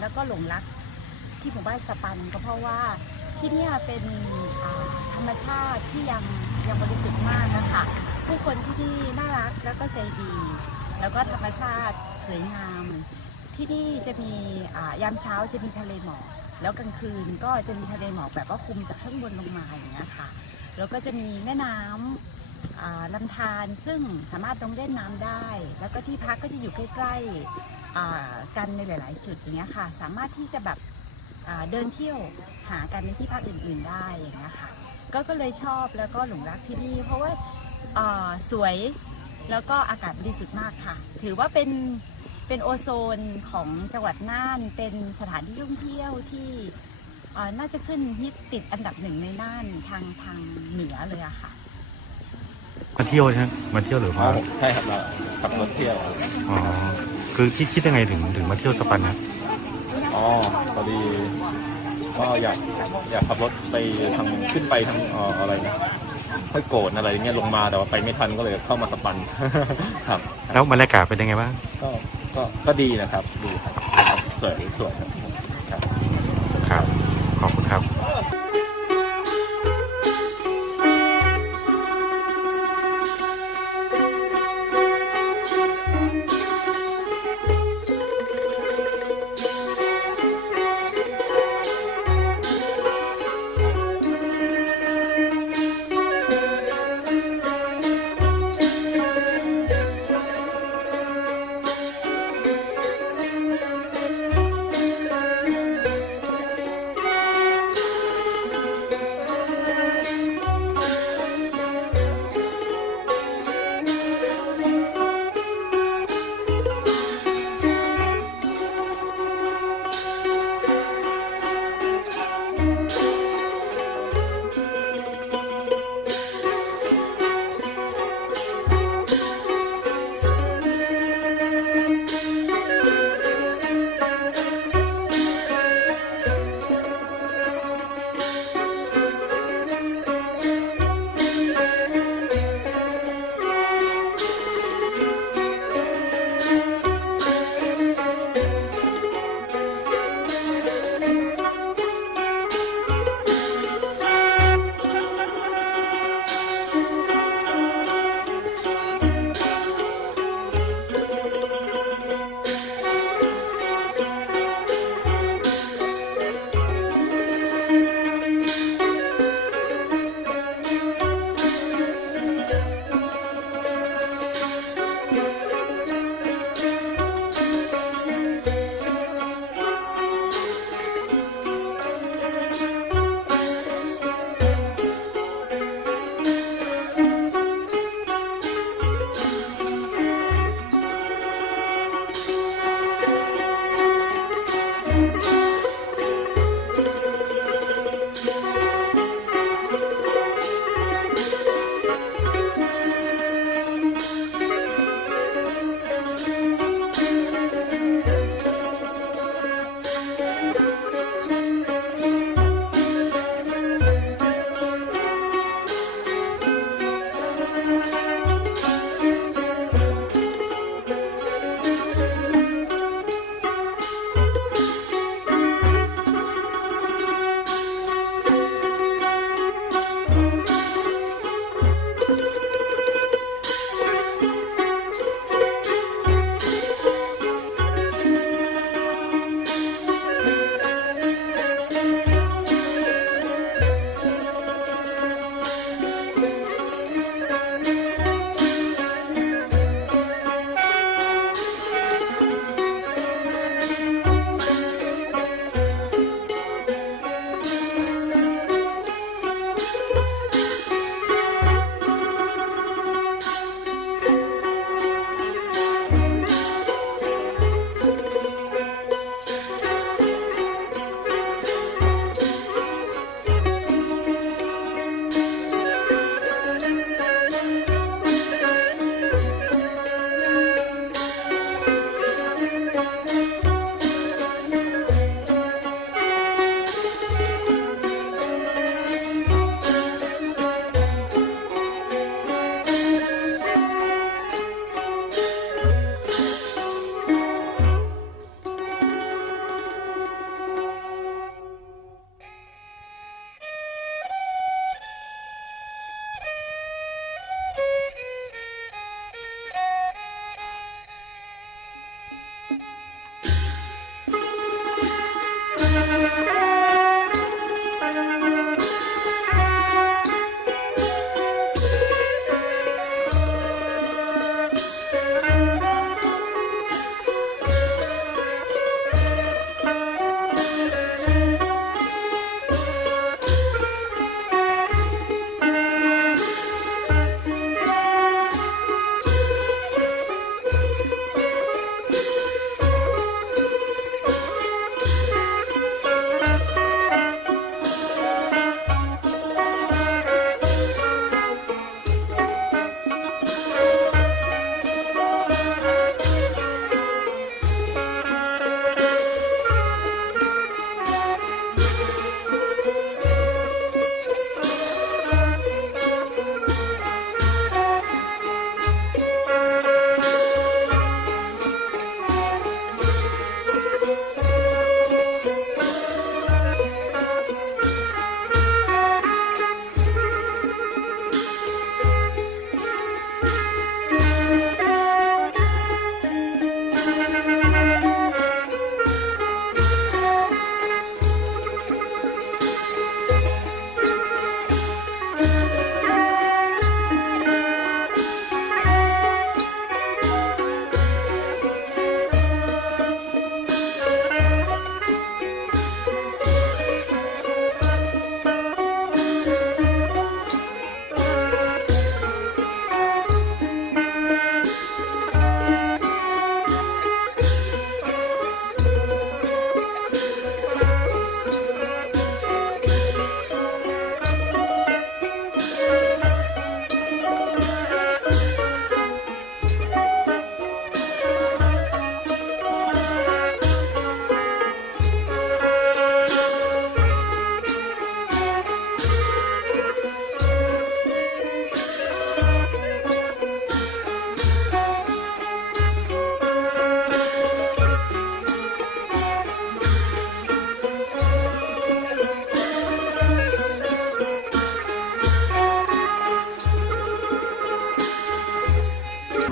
แล้วก็หลงรักที่หมู่บ้านสปันก็เพราะว่าที่นี่เป็นธรรมชาติที่ยังยังบริสุทธิ์มากนะคะผู้คนที่นี่น่ารักแล้วก็ใจดี แล้วก็ธรรมชาติสวยงาม ที่นี่จะมียามเช้าจะมีทะเลหมอกแล้วกลางคืนก็จะมีทะเลหมอกแบบว่าคุมจากข้างบนลงมาอย่างเงี้ยค่ะแล้วก็จะมีแม่น้ำลำธารซึ่งสามารถลงเล่นน้ำได้ แล้วก็ที่พักก็จะอยู่ใกล้ ๆ กันในหลาย ๆ จุดอย่างเงี้ยค่ะ สามารถที่จะแบบอ่าเดินเที่ยวหากันในที่พักอื่น ๆ ได้อย่างเงี้ยค่ะก็ก็เลยชอบแล้วก็หลงรักที่นี่ เพราะว่าอ่าสวยแล้วก็อากาศบริสุทธิ์มากค่ะ ถือว่าเป็นเป็นโอโซนของจังหวัดน่าน เป็นสถานที่ท่องเที่ยวที่อ่าน่าจะขึ้นฮิตติดอันดับหนึ่งในน่านทางทางเหนือเลยอะค่ะ มาเที่ยวใช่ไหมมาเที่ยวหรืออ๋อว่าใช่ครับเราขับรถเที่ยวอ๋อ คือคิดคิดยังไงถึงถึงมาเที่ยวสปันนะอ๋อพอดีก็อยากอยากขับรถไปทางขึ้นไปทางเอ่ออะไรนะค่อยโกรธอะไรอย่างเงี้ยลงมาแต่ว่าไปไม่ทันก็เลยเข้ามาสปัน ครับ แล้วบรรยากาศเป็นยังไงบ้างก็ก็ก็ดีนะครับดีครับครับสวยสวยครับครับ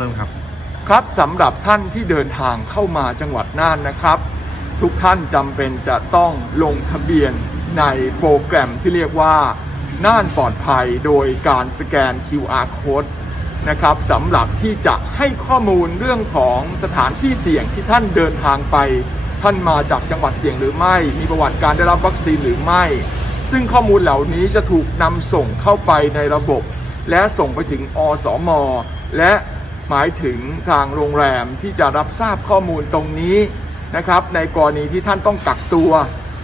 เริ่มครับ ครับสำหรับท่านที่เดินทางเข้ามาจังหวัดน่านนะครับ ทุกท่านจำเป็นจะต้องลงทะเบียนในโปรแกรมที่เรียกว่าน่านปลอดภัยโดยการสแกน QR code นะครับสำหรับที่จะให้ข้อมูลเรื่องของสถานที่เสี่ยงที่ท่านเดินทางไป ท่านมาจากจังหวัดเสี่ยงหรือไม่ มีประวัติการได้รับวัคซีนหรือไม่ ซึ่งข้อมูลเหล่านี้จะถูกนำส่งเข้าไปในระบบ และส่งไปถึงอสมและ หมายถึงทางโรงแรมที่จะรับทราบข้อมูลตรงนี้นะครับ ในกรณีที่ท่านต้องกักตัว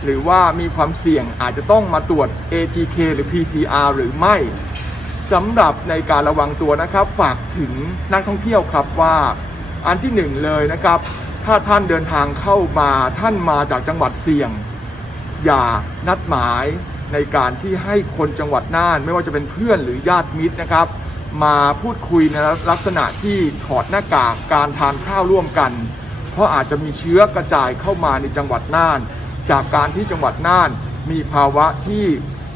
หรือว่ามีความเสี่ยงอาจจะต้องมาตรวจ ATK หรือ PCR หรือไม่สำหรับในการระวังตัวนะครับฝากถึงนักท่องเที่ยวครับว่าอันที่หนึ่งเลยนะครับ ถ้าท่านเดินทางเข้ามาท่านมาจากจังหวัดเสี่ยง อย่านัดหมายในการที่ให้คนจังหวัดน่าน ไม่ว่าจะเป็นเพื่อนหรือญาติมิตรนะครับ มาพูดคุยในลักษณะที่ถอดหน้ากากการทานข้าวร่วมกัน เพราะอาจจะมีเชื้อกระจายเข้ามาในจังหวัดน่าน จากการที่จังหวัดน่าน มีภาวะที่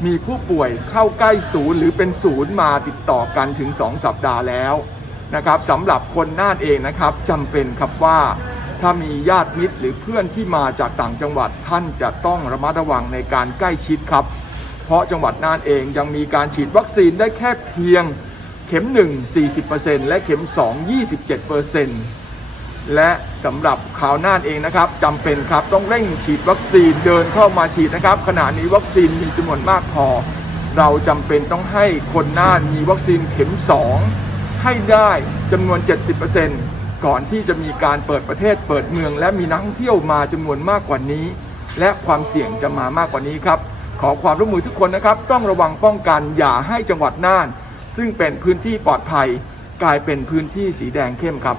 มีผู้ป่วยเข้าใกล้ศูนย์หรือเป็นศูนย์มาติดต่อกันถึง 2 สัปดาห์แล้วนะครับสำหรับคนน่านเองนะครับจำเป็นครับว่าถ้ามีญาติมิตรหรือเพื่อนที่มาจากต่างจังหวัดท่านจะต้องระมัดระวังในการใกล้ชิดครับ เพราะจังหวัดน่านเองยังมีการฉีดวัคซีนได้แค่เพียง ข็ม 1 40%และเข็ม 2 27%และสำหรับข่าวน่านเองนะครับจำเป็นครับต้องเร่งฉีดวัคซีนเดินเข้ามาฉีดนะครับ ขณะนี้วัคซีนมีจำนวนมากพอ เราจำเป็นต้องให้คนน่านมีวัคซีนเข็ม 2 ให้ได้จำนวน 70%ก่อนที่จะมีการเปิดประเทศเปิดเมือง และมีนักท่องเที่ยวมาจำนวนมากกว่านี้ และความเสี่ยงจะมามากกว่านี้ครับขอความร่วมมือทุกคนนะครับ ต้องระวังป้องกันอย่าให้จังหวัดน่าน ซึ่งเป็นพื้นที่ปลอดภัย กลายเป็นพื้นที่สีแดงเข้มครับ